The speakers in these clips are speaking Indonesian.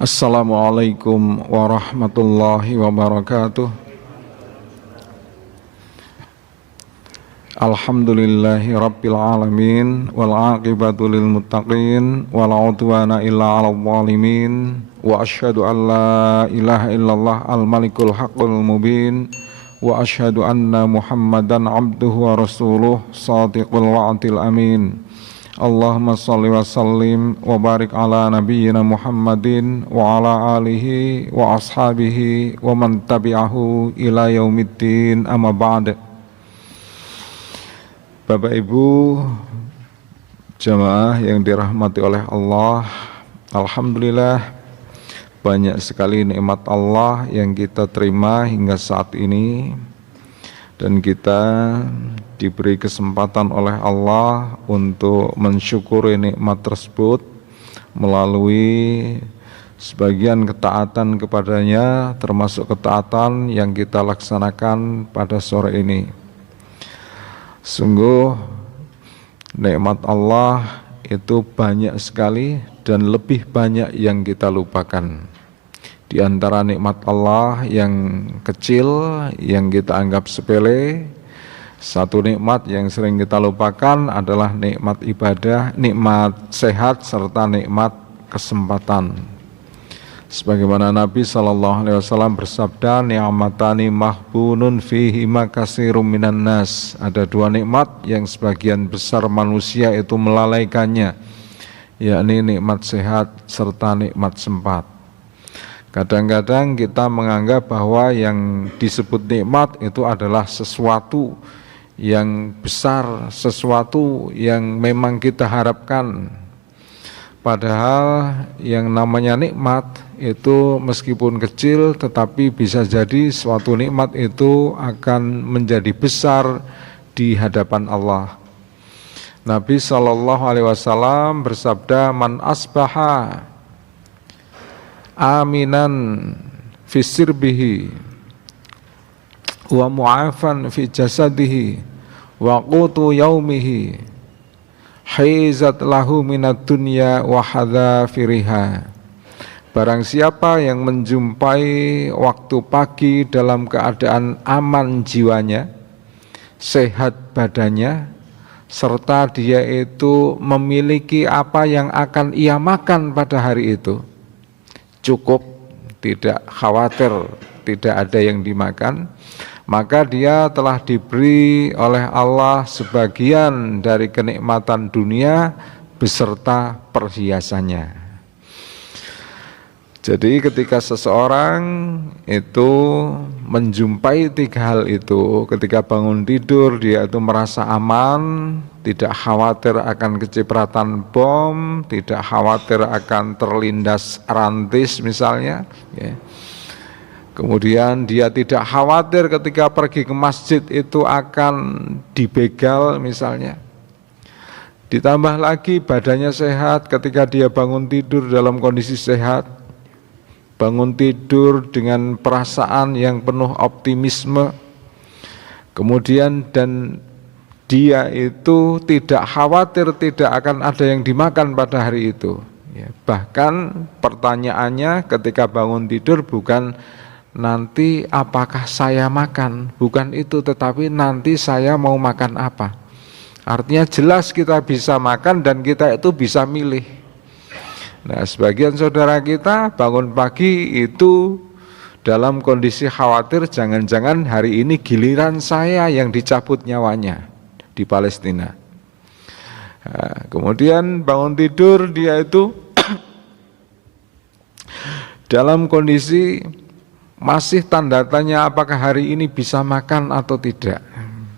Assalamualaikum warahmatullahi wabarakatuh. Alhamdulillahi rabbil alamin wal aqibatu lil muttaqin wala udwana illa 'alal zalimin wa asyhadu an la ilaha illallah al malikul haqqul mubin wa asyhadu anna Muhammadan abduhu wa rasuluh shadiqul wa'dil amin. Allahumma salli wa sallim wa barik ala nabiyyina Muhammadin wa ala alihi wa ashabihi wa man tabi'ahu ila yaumiddin, amma ba'd. Bapak Ibu jamaah yang dirahmati oleh Allah, alhamdulillah banyak sekali nikmat Allah yang kita terima hingga saat ini, dan kita diberi kesempatan oleh Allah untuk mensyukuri nikmat tersebut melalui sebagian ketaatan kepadanya, termasuk ketaatan yang kita laksanakan pada sore ini. Sungguh nikmat Allah itu banyak sekali dan lebih banyak yang kita lupakan. Di antara nikmat Allah yang kecil, yang kita anggap sepele, satu nikmat yang sering kita lupakan adalah nikmat ibadah, nikmat sehat, serta nikmat kesempatan. Sebagaimana Nabi SAW bersabda, ni'matani mahbunun fihima katsirum minan nas. Ada dua nikmat yang sebagian besar manusia itu melalaikannya, yakni nikmat sehat serta nikmat sempat. Kadang-kadang kita menganggap bahwa yang disebut nikmat itu adalah sesuatu yang besar, sesuatu yang memang kita harapkan. Padahal yang namanya nikmat itu meskipun kecil tetapi bisa jadi suatu nikmat itu akan menjadi besar di hadapan Allah. Nabi SAW bersabda, man asbaha aminan fi sirbihi wa mu'afan fi jasadihi wa qutu yaumihi haizat lahu minad dunya wa hadzafiriha. Barang siapa yang menjumpai waktu pagi dalam keadaan aman jiwanya, sehat badannya, serta dia itu memiliki apa yang akan ia makan pada hari itu, cukup, tidak khawatir tidak ada yang dimakan, maka dia telah diberi oleh Allah sebagian dari kenikmatan dunia beserta perhiasannya. Jadi ketika seseorang itu menjumpai tiga hal itu, ketika bangun tidur dia itu merasa aman, tidak khawatir akan kecipratan bom, tidak khawatir akan terlindas rantis misalnya, ya. Kemudian dia tidak khawatir ketika pergi ke masjid itu akan dibegal misalnya. Ditambah lagi badannya sehat, ketika dia bangun tidur dalam kondisi sehat, bangun tidur dengan perasaan yang penuh optimisme. Kemudian dan dia itu tidak khawatir tidak akan ada yang dimakan pada hari itu. Ya, bahkan pertanyaannya ketika bangun tidur bukan nanti apakah saya makan, bukan itu, tetapi nanti saya mau makan apa. Artinya jelas kita bisa makan dan kita itu bisa milih. Nah, sebagian saudara kita bangun pagi itu dalam kondisi khawatir jangan-jangan hari ini giliran saya yang dicabut nyawanya di Palestina. Nah, kemudian bangun tidur dia itu dalam kondisi masih tanda tanya apakah hari ini bisa makan atau tidak.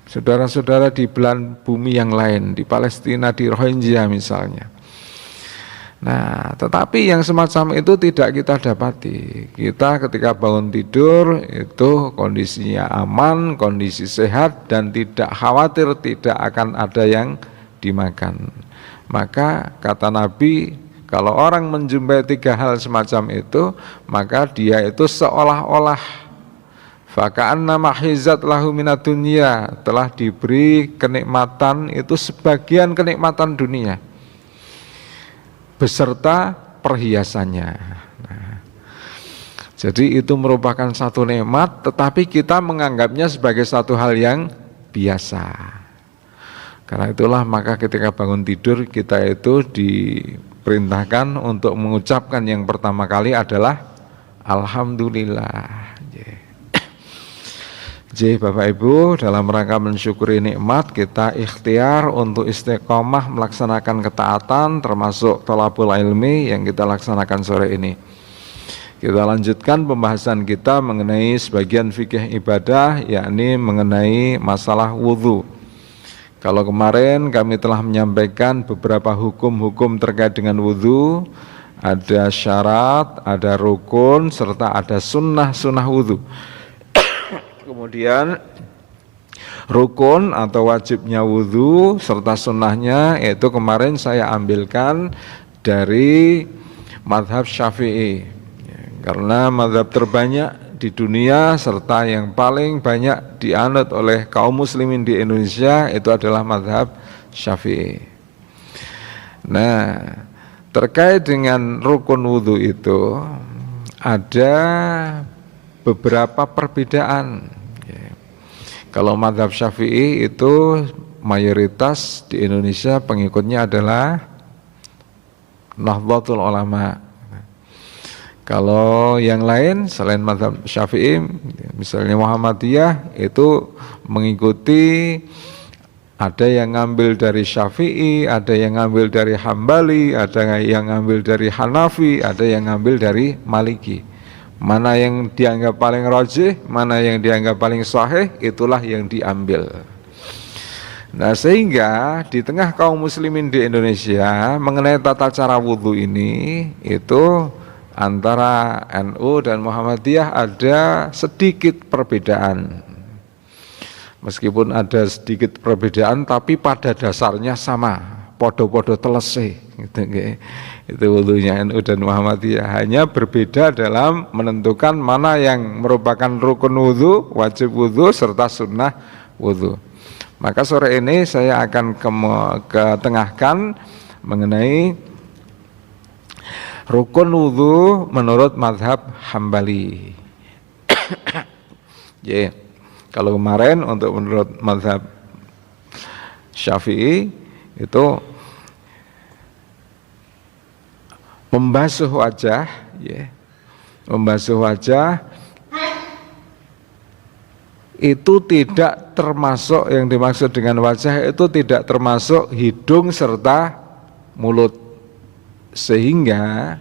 Saudara-saudara di belahan bumi yang lain, di Palestina, di Rohingya misalnya. Nah, tetapi yang semacam itu tidak kita dapati. Kita ketika bangun tidur itu kondisinya aman, kondisi sehat, dan tidak khawatir tidak akan ada yang dimakan. Maka kata Nabi, kalau orang menjumpai tiga hal semacam itu, maka dia itu seolah-olah faka'anna mahizat lahu minad dunya, telah diberi kenikmatan itu sebagian kenikmatan dunia beserta perhiasannya. Nah, Jadi itu merupakan satu nikmat, tetapi kita menganggapnya sebagai satu hal yang biasa. Karena itulah maka ketika bangun tidur kita itu diperintahkan untuk mengucapkan yang pertama kali adalah Alhamdulillah. Jadi Bapak Ibu, dalam rangka mensyukuri nikmat, kita ikhtiar untuk istiqomah melaksanakan ketaatan termasuk thalabul ilmi yang kita laksanakan sore ini. Kita lanjutkan pembahasan kita mengenai sebagian fikih ibadah, yakni mengenai masalah wudhu. Kalau kemarin kami telah menyampaikan beberapa hukum-hukum terkait dengan wudhu, ada syarat, ada rukun, serta ada sunnah-sunnah wudhu. Kemudian rukun atau wajibnya wudhu serta sunnahnya itu kemarin saya ambilkan dari mazhab Syafi'i, karena mazhab terbanyak di dunia serta yang paling banyak dianut oleh kaum muslimin di Indonesia itu adalah mazhab Syafi'i. Nah, terkait dengan rukun wudhu itu ada beberapa perbedaan. Kalau mazhab Syafi'i itu mayoritas di Indonesia pengikutnya adalah Nahdlatul Ulama. Kalau yang lain selain mazhab Syafi'i, misalnya Muhammadiyah itu mengikuti, ada yang ngambil dari Syafi'i, ada yang ngambil dari Hambali, ada yang ngambil dari Hanafi, ada yang ngambil dari Maliki. Mana yang dianggap paling rajih, mana yang dianggap paling sahih, itulah yang diambil. Nah, sehingga di tengah kaum muslimin di Indonesia mengenai tata cara wudhu ini, itu antara NU dan Muhammadiyah ada sedikit perbedaan. Meskipun ada sedikit perbedaan, tapi pada dasarnya sama, podo-podo telese gitu, itu wudhunya NU dan Muhammadiyah, hanya berbeda dalam menentukan mana yang merupakan rukun wudhu, wajib wudhu, serta sunnah wudhu. Maka sore ini saya akan ketengahkan mengenai rukun wudhu menurut mazhab Hambali. Kalau kemarin untuk menurut mazhab Syafi'i itu membasuh wajah, membasuh wajah itu tidak termasuk, yang dimaksud dengan wajah itu tidak termasuk hidung serta mulut. Sehingga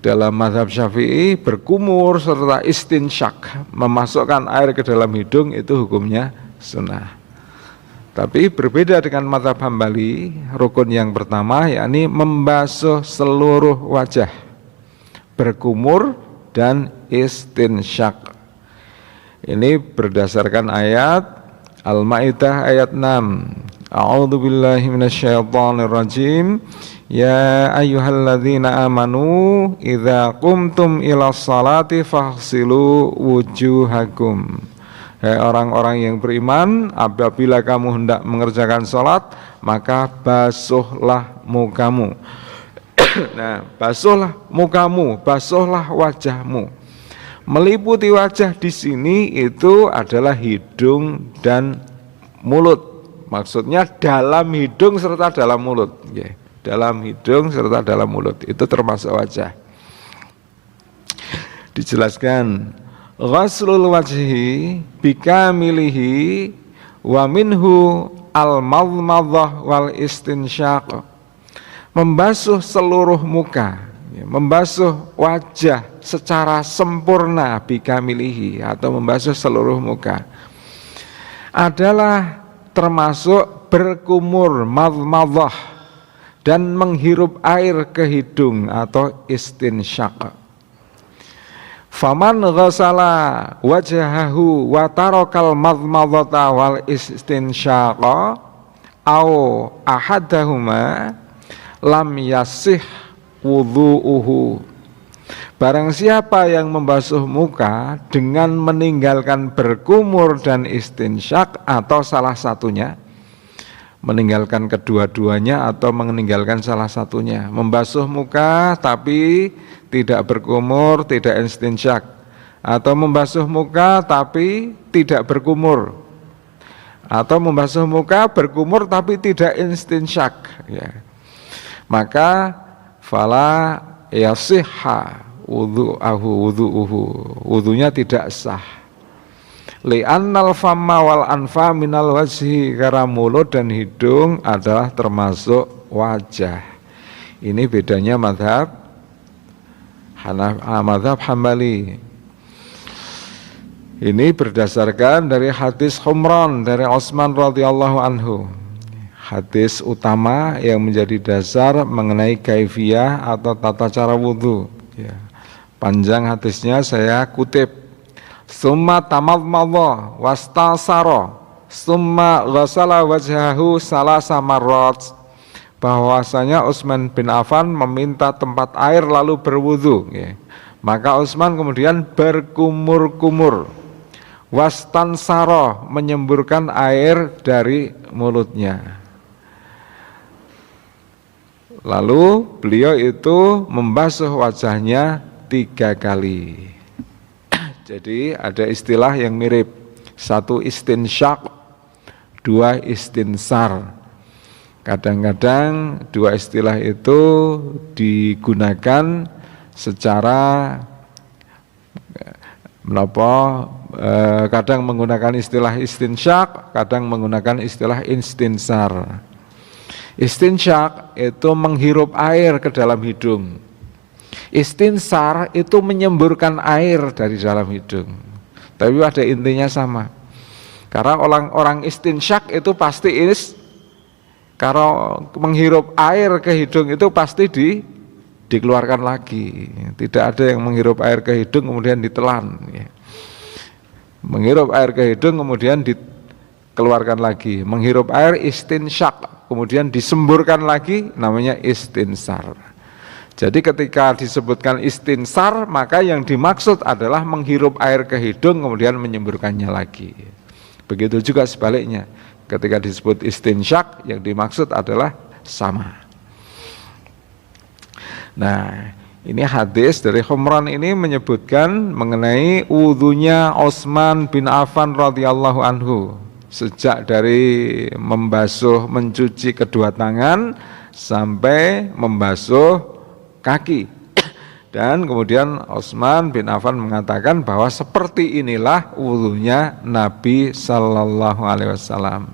dalam mazhab Syafi'i berkumur serta istinsyak, memasukkan air ke dalam hidung itu hukumnya sunnah. Tapi berbeda dengan mazhab Hambali, rukun yang pertama yakni membasuh seluruh wajah, berkumur dan istinsyak. Ini berdasarkan ayat Al-Maidah ayat 6. A'udzubillahi minasyaitonirrajim. Ya ayyuhalladzina amanu idza qumtum ilas salati faghsilu wujuhakum. Hai orang-orang yang beriman, apabila kamu hendak mengerjakan salat, maka basuhlah mukamu. Nah, basuhlah mukamu, basuhlah wajahmu. Meliputi wajah di sini itu adalah hidung dan mulut. Maksudnya dalam hidung serta dalam mulut. Dalam hidung serta dalam mulut itu termasuk wajah. Dijelaskan, ghaslul wajhi bikamilihi wa minhu al-madmadhah wal istinsyaq. Membasuh seluruh muka, membasuh wajah secara sempurna bikamilihi atau membasuh seluruh muka adalah termasuk berkumur madmadhah dan menghirup air ke hidung atau istinsyaq. Faman ghasala wajhahu wa tarakal madmadhata wal istinsyaqa au ahadahuma lam yasih wudhu'uhu. Barang siapa yang membasuh muka dengan meninggalkan berkumur dan istinsyak atau salah satunya, meninggalkan kedua-duanya atau meninggalkan salah satunya. Membasuh muka tapi tidak berkumur, tidak istinsyak, atau membasuh muka tapi tidak berkumur, atau membasuh muka berkumur tapi tidak istinsyak, ya. Maka fala yasihha wudu'uhu, tidak sah. Li'annal famma wal anfa minal wajhi, karena mulut dan hidung adalah termasuk wajah. Ini bedanya mazhab Hambali. Ini berdasarkan dari hadis Humran dari Utsman radhiyallahu anhu. Hadis utama yang menjadi dasar mengenai kaifiyah atau tata cara wudu, ya. Panjang hadisnya saya kutip. Summa tamadmadha wastasara summa ghasala wajhahu salasa marrat. Bahwasanya Utsman bin Affan meminta tempat air lalu berwudu, ya. Maka Utsman kemudian berkumur-kumur, wastansara, menyemburkan air dari mulutnya. Lalu beliau itu membasuh wajahnya 3 kali. Jadi ada istilah yang mirip, 1 istinsyak, 2 istinsar. Kadang-kadang 2 istilah itu digunakan secara kadang menggunakan istilah istinsyak, kadang menggunakan istilah istinsar. Istinsyak itu menghirup air ke dalam hidung. Istinsar itu menyemburkan air dari dalam hidung. Tapi ada intinya sama. Karena orang istinsyak itu pasti kalau menghirup air ke hidung itu pasti dikeluarkan lagi. Tidak ada yang menghirup air ke hidung kemudian ditelan, ya. Menghirup air ke hidung kemudian dikeluarkan lagi. Menghirup air istinsyak kemudian disemburkan lagi, namanya istinsar. Jadi ketika disebutkan istinsar, maka yang dimaksud adalah menghirup air ke hidung kemudian menyemburkannya lagi. Begitu juga sebaliknya, ketika disebut istinsyak, yang dimaksud adalah sama. Nah, ini hadis dari Humran ini menyebutkan mengenai wudunya Utsman bin Affan radhiyallahu anhu. Sejak dari membasuh, mencuci kedua tangan sampai membasuh kaki. Dan kemudian Utsman bin Affan mengatakan bahwa seperti inilah wudunya Nabi sallallahu alaihi wasallam.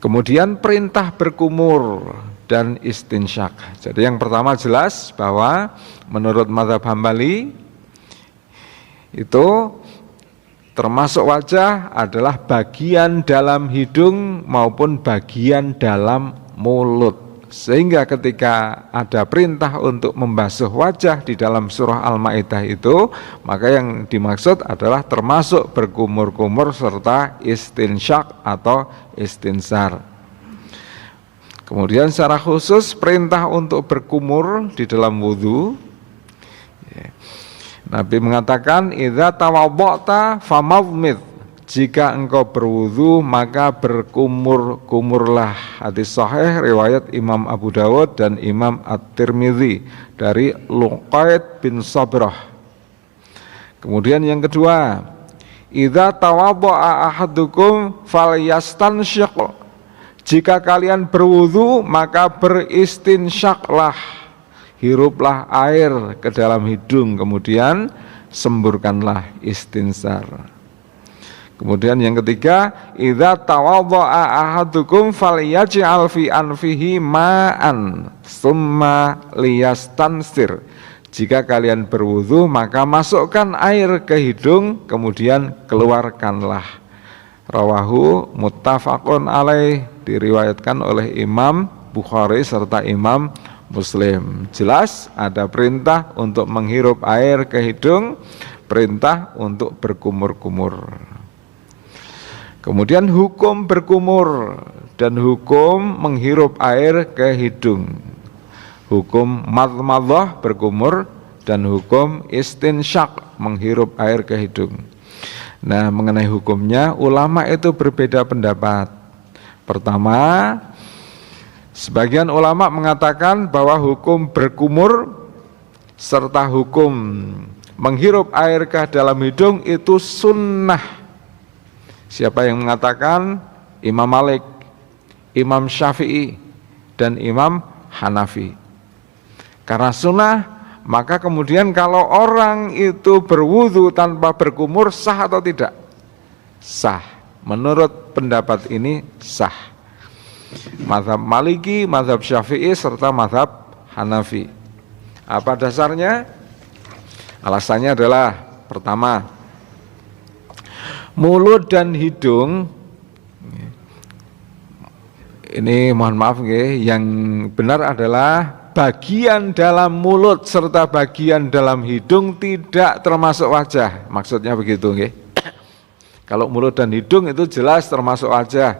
Kemudian perintah berkumur dan istinsyak. Jadi yang pertama jelas bahwa menurut mazhab Hambali itu termasuk wajah adalah bagian dalam hidung maupun bagian dalam mulut. Sehingga ketika ada perintah untuk membasuh wajah di dalam surah Al-Maidah itu, maka yang dimaksud adalah termasuk berkumur-kumur serta istinsyak atau istinsar. Kemudian secara khusus perintah untuk berkumur di dalam wudu, Nabi mengatakan, idza tawadha'ta famadmid, jika engkau berwudu maka berkumur-kumurlah. Hadis sahih riwayat Imam Abu Dawud dan Imam At-Tirmidzi dari Luqaid bin Sabrah. Kemudian yang kedua, idza tawadha'a ahadukum falyastansyiq, jika kalian berwudu maka beristinsyaklah, hiruplah air ke dalam hidung, kemudian semburkanlah, istinsar. Kemudian yang ketiga, idza tawadha'a ahadukum falyaj'al fi anfihi ma'an tsumma liyastansir, jika kalian berwudu maka masukkan air ke hidung kemudian keluarkanlah. Rawahu muttafaqun alaih, diriwayatkan oleh Imam Bukhari serta Imam Muslim. Jelas ada perintah untuk menghirup air ke hidung, perintah untuk berkumur-kumur. Kemudian hukum berkumur dan hukum menghirup air ke hidung. Hukum madmadhah berkumur dan hukum istinsyak menghirup air ke hidung. Nah, mengenai hukumnya ulama itu berbeda pendapat. Pertama, sebagian ulama mengatakan bahwa hukum berkumur serta hukum menghirup air ke dalam hidung itu sunnah. Siapa yang mengatakan? Imam Malik, Imam Syafi'i, dan Imam Hanafi. Karena sunnah, maka kemudian kalau orang itu berwudu tanpa berkumur, sah atau tidak? Sah. Menurut pendapat ini sah. Mazhab Maliki, mazhab Syafi'i, serta mazhab Hanafi. Apa dasarnya? Alasannya adalah pertama, mulut dan hidung, ini mohon maaf yang benar adalah bagian dalam mulut serta bagian dalam hidung tidak termasuk wajah. Maksudnya begitu nggih. Kalau mulut dan hidung itu jelas termasuk wajah.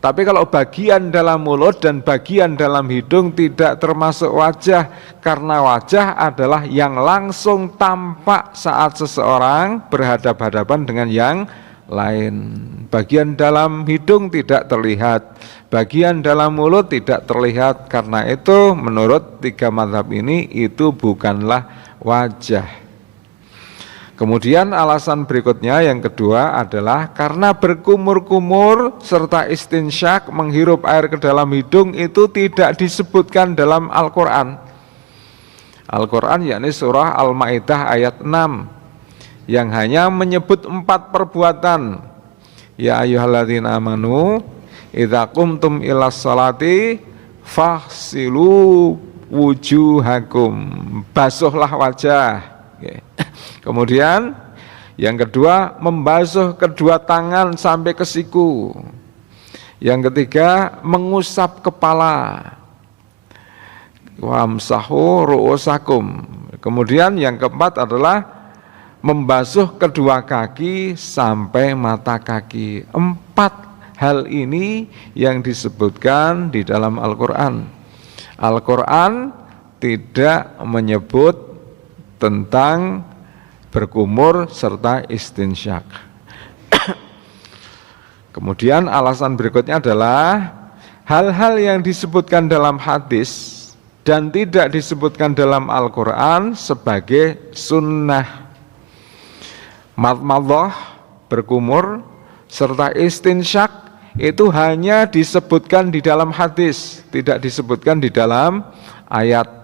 Tapi kalau bagian dalam mulut dan bagian dalam hidung tidak termasuk wajah, karena wajah adalah yang langsung tampak saat seseorang berhadapan-hadapan dengan yang lain. Bagian dalam hidung tidak terlihat, bagian dalam mulut tidak terlihat. Karena itu menurut tiga mazhab ini itu bukanlah wajah. Kemudian alasan berikutnya yang kedua adalah karena berkumur-kumur serta istinsyak menghirup air ke dalam hidung itu tidak disebutkan dalam Al-Quran. Al-Quran yakni surah Al-Ma'idah ayat 6 yang hanya menyebut 4 perbuatan. Ya ayyuhalladzina amanu idza qumtum ilas salati faghsilu wujuhakum, basuhlah wajah. Kemudian yang kedua, membasuh kedua tangan sampai ke siku. Yang ketiga, mengusap kepala. Wamsahu ru'usakum. Kemudian yang keempat adalah membasuh kedua kaki sampai mata kaki. 4 hal ini yang disebutkan di dalam Al-Quran. Al-Quran tidak menyebut tentang berkumur serta istinsyak. Kemudian alasan berikutnya adalah hal-hal yang disebutkan dalam hadis dan tidak disebutkan dalam Al-Quran sebagai sunnah. Madmadah, berkumur, serta istinsyak itu hanya disebutkan di dalam hadis, tidak disebutkan di dalam ayat.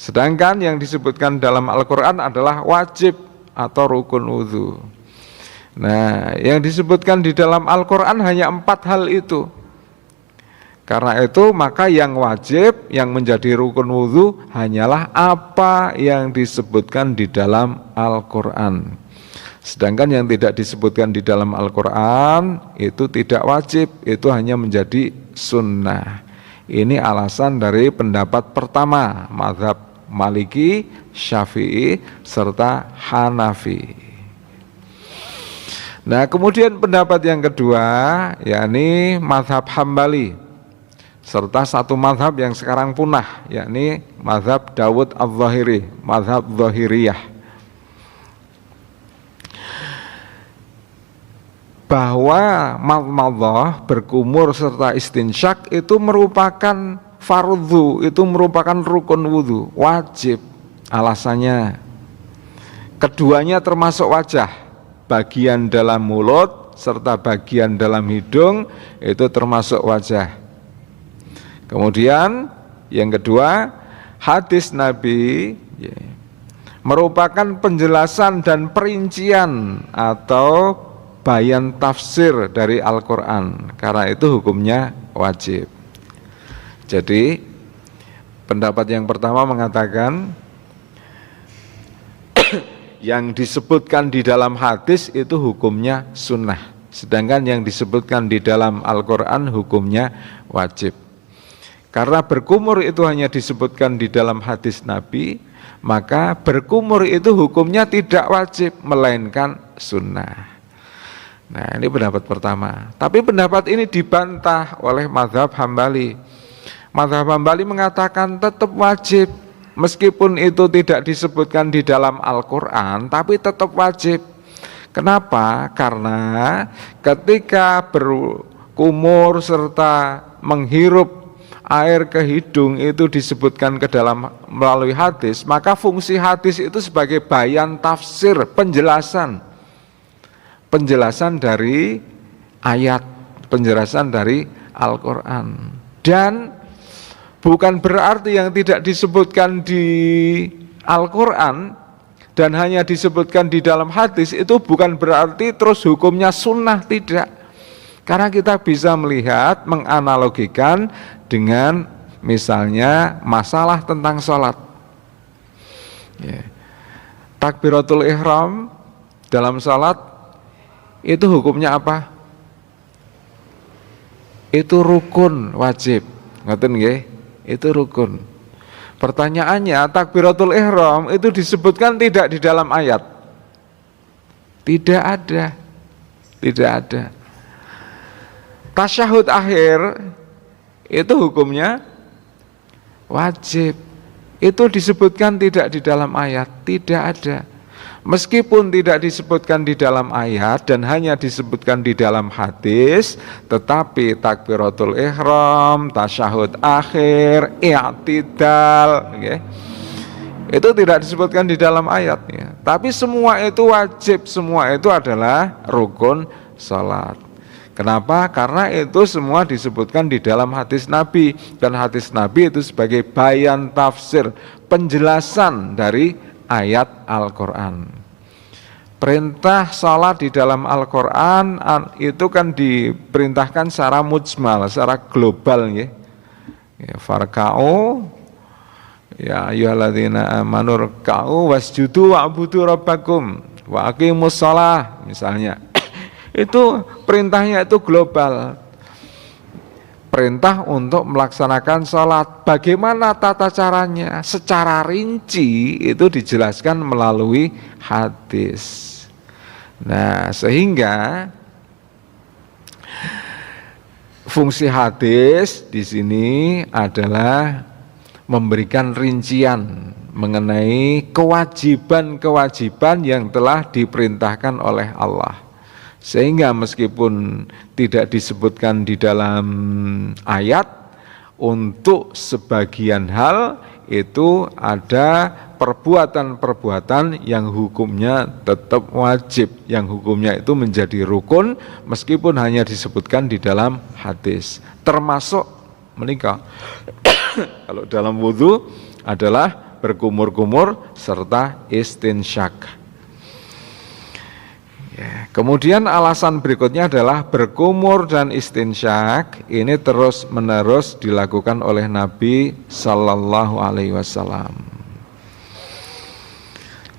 Sedangkan yang disebutkan dalam Al-Quran adalah wajib atau rukun wudhu. Nah, yang disebutkan di dalam Al-Quran hanya 4 hal itu. Karena itu maka yang wajib, yang menjadi rukun wudhu hanyalah apa yang disebutkan di dalam Al-Quran. Sedangkan yang tidak disebutkan di dalam Al-Quran itu tidak wajib, itu hanya menjadi sunnah. Ini alasan dari pendapat pertama, mazhab Maliki, Syafi'i, serta Hanafi. Nah, kemudian pendapat yang kedua, yakni mazhab Hambali, serta satu mazhab yang sekarang punah, yakni mazhab Dawud al-Zahiri, mazhab Zahiriyah. Bahwa madmadah, berkumur, serta istinsyak itu merupakan fardhu, itu merupakan rukun wudhu, wajib. Alasannya, keduanya termasuk wajah, bagian dalam mulut serta bagian dalam hidung itu termasuk wajah. Kemudian yang kedua, hadis Nabi merupakan penjelasan dan perincian atau bayan tafsir dari Al-Quran, karena itu hukumnya wajib. Jadi pendapat yang pertama mengatakan yang disebutkan di dalam hadis itu hukumnya sunnah, sedangkan yang disebutkan di dalam Al-Quran hukumnya wajib. Karena berkumur itu hanya disebutkan di dalam hadis Nabi, maka berkumur itu hukumnya tidak wajib, melainkan sunnah. Nah, ini pendapat pertama. Tapi pendapat ini dibantah oleh mazhab Hambali. Mazhab Hambali mengatakan tetap wajib, meskipun itu tidak disebutkan di dalam Al-Quran, tapi tetap wajib. Kenapa? Karena ketika berkumur serta menghirup air ke hidung itu disebutkan ke dalam melalui hadis, maka fungsi hadis itu sebagai bayan tafsir, penjelasan dari ayat, penjelasan dari Al-Quran. Dan bukan berarti yang tidak disebutkan di Al-Quran dan hanya disebutkan di dalam hadis itu bukan berarti terus hukumnya sunnah, tidak. Karena kita bisa melihat, menganalogikan dengan misalnya masalah tentang sholat. Takbiratul ihram dalam sholat itu hukumnya apa? Itu rukun wajib, ngoten nggih? Itu rukun. Pertanyaannya, takbiratul ihram itu disebutkan tidak di dalam ayat? Tidak ada. Tidak ada. Tasyahud akhir itu hukumnya wajib. Itu disebutkan tidak di dalam ayat? Tidak ada. Meskipun tidak disebutkan di dalam ayat dan hanya disebutkan di dalam hadis, tetapi takbiratul ihram, tasyahud akhir, i'tidal, itu tidak disebutkan di dalam ayat. Tapi semua itu wajib, semua itu adalah rukun salat. Kenapa? Karena itu semua disebutkan di dalam hadis Nabi, dan hadis Nabi itu sebagai bayan tafsir, penjelasan dari ayat Al-Quran. Perintah salat di dalam Al-Quran itu kan diperintahkan secara mujmal, secara global, ya. Farka'u ya ayyuhalladzina amanu ruk'u wasjudu wa'budu rabbakum wa aqimus shalah misalnya. Itu perintahnya itu global. Perintah untuk melaksanakan sholat. Bagaimana tata caranya? Secara rinci itu dijelaskan melalui hadis. Nah, sehingga fungsi hadis di sini adalah memberikan rincian mengenai kewajiban-kewajiban yang telah diperintahkan oleh Allah. Sehingga meskipun tidak disebutkan di dalam ayat, untuk sebagian hal itu ada perbuatan-perbuatan yang hukumnya tetap wajib, yang hukumnya itu menjadi rukun meskipun hanya disebutkan di dalam hadis. Termasuk menikah. Kalau dalam wudhu adalah berkumur-kumur serta istinsyak. Kemudian alasan berikutnya adalah berkumur dan istinsyak ini terus menerus dilakukan oleh Nabi Sallallahu Alaihi Wasallam.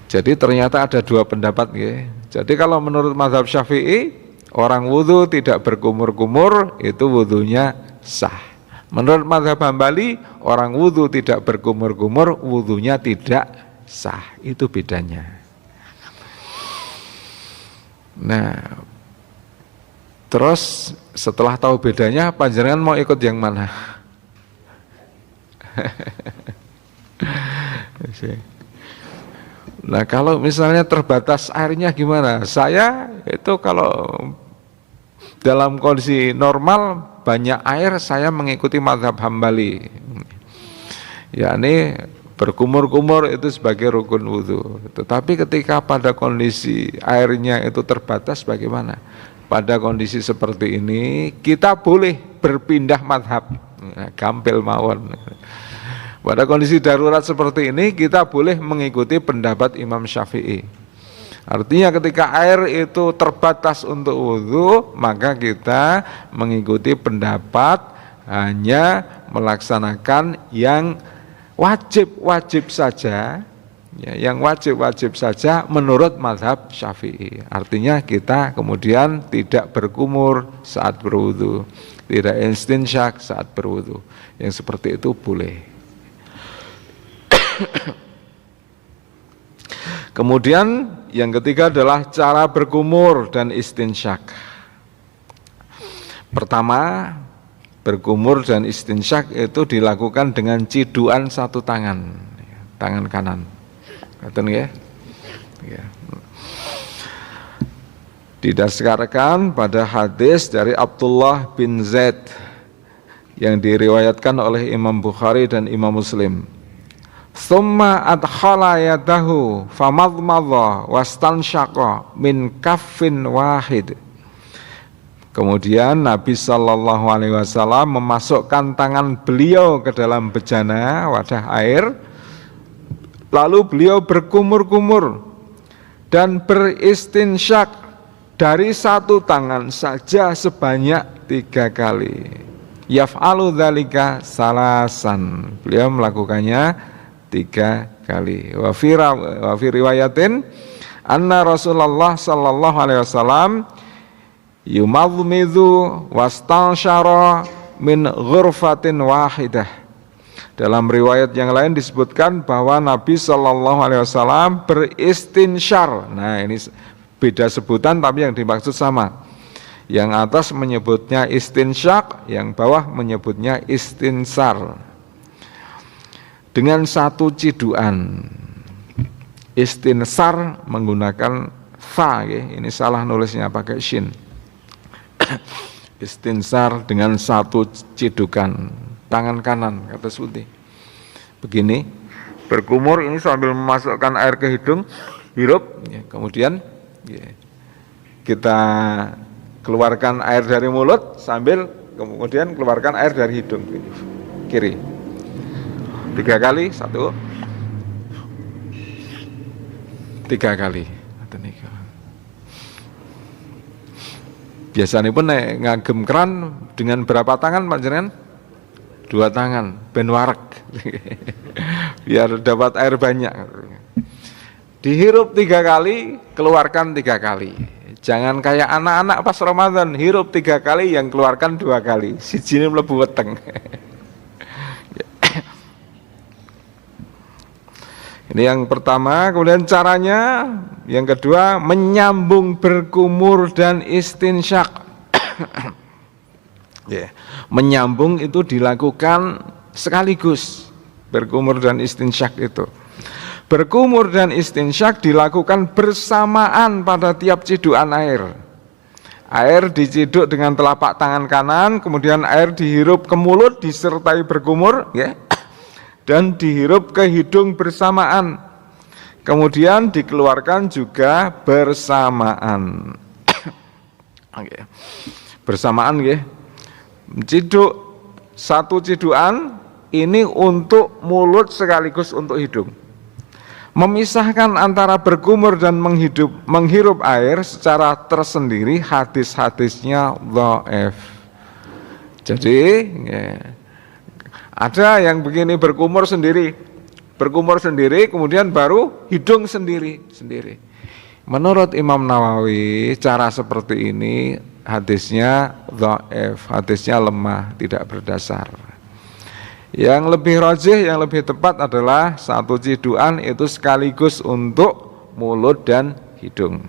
Jadi ternyata ada dua pendapat, ya. Jadi kalau menurut mazhab Syafi'i, orang wudhu tidak berkumur-kumur itu wudhunya sah. Menurut mazhab Hambali, orang wudhu tidak berkumur-kumur wudhunya tidak sah. Itu bedanya. Nah, terus setelah tahu bedanya, panjenengan mau ikut yang mana? Nah, kalau misalnya terbatas airnya gimana? Saya itu kalau dalam kondisi normal banyak air, saya mengikuti mazhab Hambali. Yakni berkumur-kumur itu sebagai rukun wudhu. Tetapi ketika pada kondisi airnya itu terbatas, bagaimana? Pada kondisi seperti ini kita boleh berpindah madhab, gampil mawon. Pada kondisi darurat seperti ini kita boleh mengikuti pendapat Imam Syafi'i. Artinya ketika air itu terbatas untuk wudhu, maka kita mengikuti pendapat hanya melaksanakan yang wajib-wajib saja, ya, yang wajib-wajib saja menurut mazhab Syafi'i. Artinya kita kemudian tidak berkumur saat berwudu, tidak istinsyak saat berwudu. Yang seperti itu boleh. Kemudian yang ketiga adalah cara berkumur dan istinsyak. Pertama, berkumur dan istinsyak itu dilakukan dengan ciduan satu tangan, tangan kanan. Ngerti ya? Ya. Didasarkan pada hadis dari Abdullah bin Zaid yang diriwayatkan oleh Imam Bukhari dan Imam Muslim. Tsumma adkhala yadahu famadmadha wastansyaqa min kaffin wahid. Kemudian Nabi Shallallahu Alaihi Wasallam memasukkan tangan beliau ke dalam bejana wadah air, lalu beliau berkumur-kumur dan beristinsyak dari satu tangan saja sebanyak 3 kali. Yaf'alu dzalika salasan. Beliau melakukannya 3 kali. Wa fi riwayatin anna Rasulullah sallallahu alaihi wasallam yumadmidu wastansyara min ghurfatin wahidah. Dalam riwayat yang lain disebutkan bahwa Nabi sallallahu alaihi wasallam beristinsyar. Nah, ini beda sebutan tapi yang dimaksud sama. Yang atas menyebutnya istinsyak, yang bawah menyebutnya istinsar. Dengan satu cidukan. Istinsar menggunakan fa, ya. Ini salah nulisnya pakai shin. Istinsar dengan satu cidukan, tangan kanan kata Suti. Begini, berkumur ini sambil memasukkan air ke hidung, hirup, ya, kemudian ya, kita keluarkan air dari mulut sambil kemudian keluarkan air dari hidung kiri. 3 kali, 1, 3 kali. Biasanya pun ngagem keran dengan berapa tangan Pak Jenengan? 2 tangan, ben warak. Biar dapat air banyak. Dihirup 3 kali, keluarkan 3 kali. Jangan kayak anak-anak pas Ramadan, hirup 3 kali, yang keluarkan 2 kali. Sijine mlebu weteng. Ini yang pertama, kemudian caranya yang kedua menyambung berkumur dan istinsyak. Yeah. Menyambung itu dilakukan sekaligus, berkumur dan istinsyak itu. Berkumur dan istinsyak dilakukan bersamaan pada tiap cidukan air. Air diciduk dengan telapak tangan kanan, kemudian air dihirup ke mulut disertai berkumur, ya. Dan dihirup ke hidung bersamaan, kemudian dikeluarkan juga bersamaan. Okay. Bersamaan ya. Ciduk satu cidukan ini untuk mulut sekaligus untuk hidung. Memisahkan antara berkumur dan menghirup air secara tersendiri hadis-hadisnya dhaif. Jadi ya, ada yang begini berkumur sendiri, kemudian baru hidung sendiri. Menurut Imam Nawawi, cara seperti ini hadisnya dhaif, hadisnya lemah, tidak berdasar. Yang lebih rajih, yang lebih tepat adalah satu cidukan itu sekaligus untuk mulut dan hidung.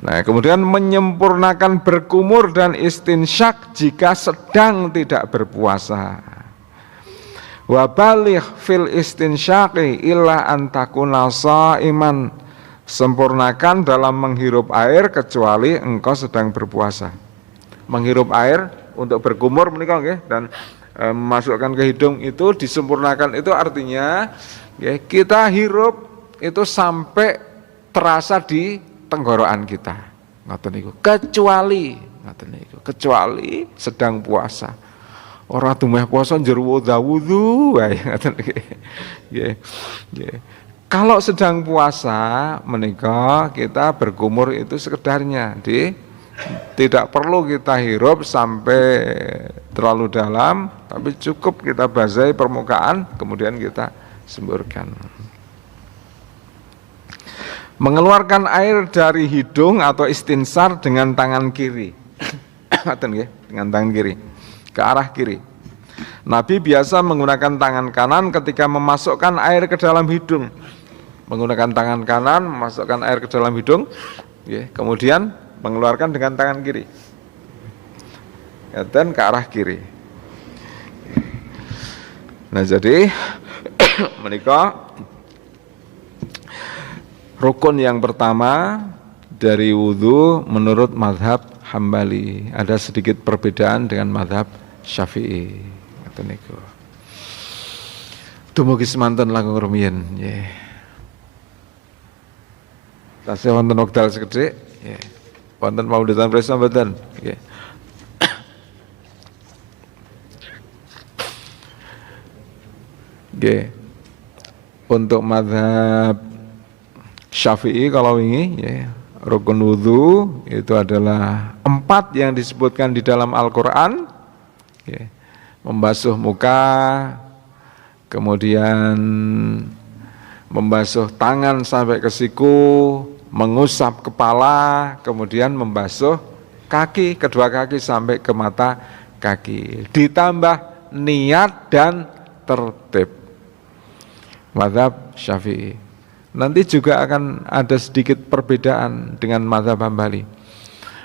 Nah, kemudian menyempurnakan berkumur dan istinsyak jika sedang tidak berpuasa. Wa baligh fil istinsyaqi illa an takuna shaiman. Sempurnakan dalam menghirup air kecuali engkau sedang berpuasa. Menghirup air untuk berkumur menika nggih dan memasukkan ke hidung itu disempurnakan, itu artinya ya, kita hirup itu sampai terasa di tenggorokan kita, ngoten niku. Kecuali sedang puasa. Ora dumeh puasa njero wudu wae, ngoten niki. Nggih. Kalau sedang puasa menika kita berkumur itu sekedarnya, tidak perlu kita hirup sampai terlalu dalam, tapi cukup kita basahi permukaan kemudian kita semburkan. Mengeluarkan air dari hidung atau istinsar dengan tangan kiri. Dengan tangan kiri, ke arah kiri. Nabi biasa menggunakan tangan kanan ketika memasukkan air ke dalam hidung. Menggunakan tangan kanan, memasukkan air ke dalam hidung, kemudian mengeluarkan dengan tangan kiri. Dan ke arah kiri. Nah, jadi menika rukun yang pertama dari wudhu menurut mazhab Hambali. Ada sedikit perbedaan dengan mazhab Syafi'i. Ngoten niku. Dumugi semanten langkung rumiyin nggih. Tasih wonten wekdal sekedhik nggih. Wonten maulidan presa mboten nggih. Nggih. Untuk mazhab Syafi'i kalau ini ya, rukun wudhu itu adalah 4 yang disebutkan di dalam Al-Quran ya. Membasuh muka, kemudian membasuh tangan sampai ke siku, mengusap kepala, kemudian membasuh kaki, kedua kaki sampai ke mata kaki, ditambah niat dan tertib. Mazhab Syafi'i. Nanti juga akan ada sedikit perbedaan dengan mazhab Hambali.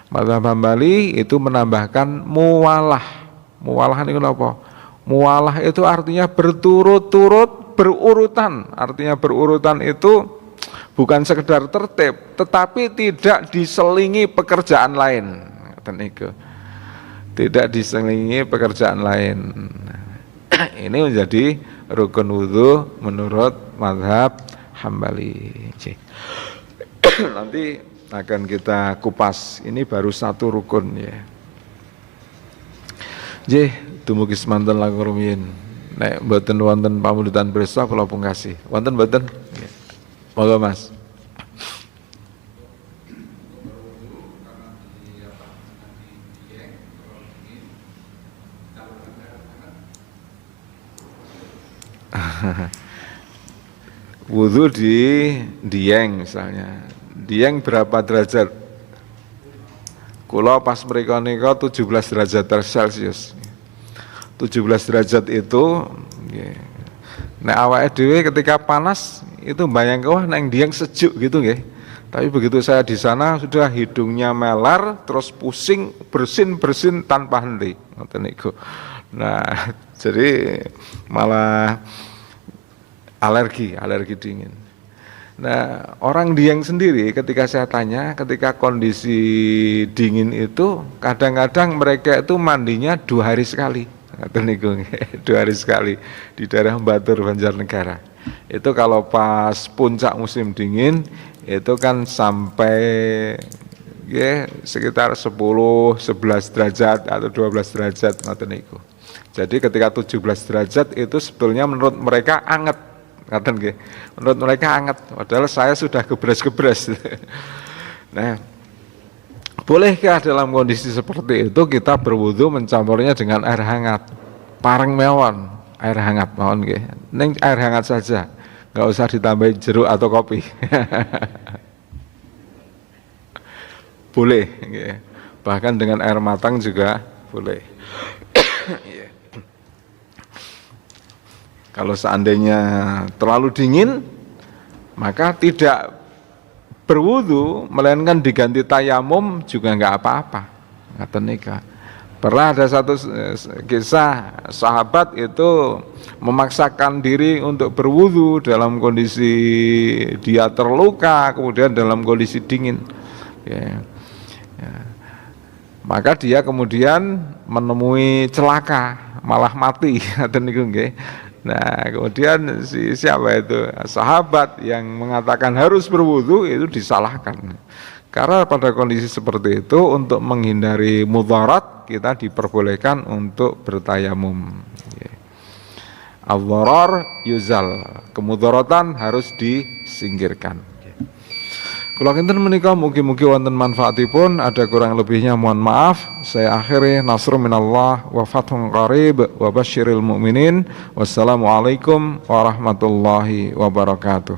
Mazhab Hambali itu menambahkan muwalah. Muwalah itu apa? Muwalah itu artinya berturut-turut, berurutan. Artinya berurutan itu bukan sekedar tertib, tetapi tidak diselingi pekerjaan lain. Tidak diselingi pekerjaan lain. Ini menjadi rukun wudhu menurut mazhab Hambali. Nanti akan kita kupas. Ini baru satu rukun ya. Dumugi semanten langkung rumiyin. Nek mboten wonten pamundutan pirsa kula pungkasi. Wonten mboten? Nggih. Monggo Mas. Wudhu di Dieng misalnya. Dieng berapa derajat? Kula pas mriko nika 17 derajat Celcius. 17 derajat itu nggih. Nek awake dhewe ketika panas itu bayangke wah nang Dieng sejuk gitu nggih. Tapi begitu saya di sana sudah hidungnya melar terus pusing bersin tanpa henti. Ngoten niku. Nah, jadi malah alergi dingin. Nah, orang Dieng sendiri ketika saya tanya, ketika kondisi dingin itu kadang-kadang mereka itu mandinya 2 hari sekali. 2 hari sekali di daerah Batur Banjarnegara. Itu kalau pas puncak musim dingin itu kan sampai ya, sekitar 10, 11 derajat atau 12 derajat ngoten niku. Jadi ketika 17 derajat itu sebetulnya menurut mereka anget, ngaten nggih. Menurut mereka anget, padahal saya sudah gebres-gebres. Nah, bolehkah dalam kondisi seperti itu kita berwudu mencampurnya dengan air hangat? Pareng mawon, air hangat mawon nggih. Ning air hangat saja, enggak usah ditambahin jeruk atau kopi. Boleh nggih. Bahkan dengan air matang juga boleh. Kalau seandainya terlalu dingin, maka tidak berwudu, melainkan diganti tayamum juga enggak apa-apa. Ngaten nika. Pernah ada satu kisah sahabat itu memaksakan diri untuk berwudu dalam kondisi dia terluka, kemudian dalam kondisi dingin. Ya. Maka dia kemudian menemui celaka, malah mati. Ngaten niku nggih. Nah, kemudian siapa itu? Sahabat yang mengatakan harus berwudu itu disalahkan. Karena pada kondisi seperti itu untuk menghindari mudarat kita diperbolehkan untuk bertayamum. Al-dharar yuzal, kemudaratan harus disingkirkan. Kula kinten menika mugi-mugi wonten manfaatipun, ada kurang lebihnya mohon maaf. Saya akhiri, nasrun minallah wa fathun qarib wa basyiril mu'minin. Wassalamualaikum warahmatullahi wabarakatuh.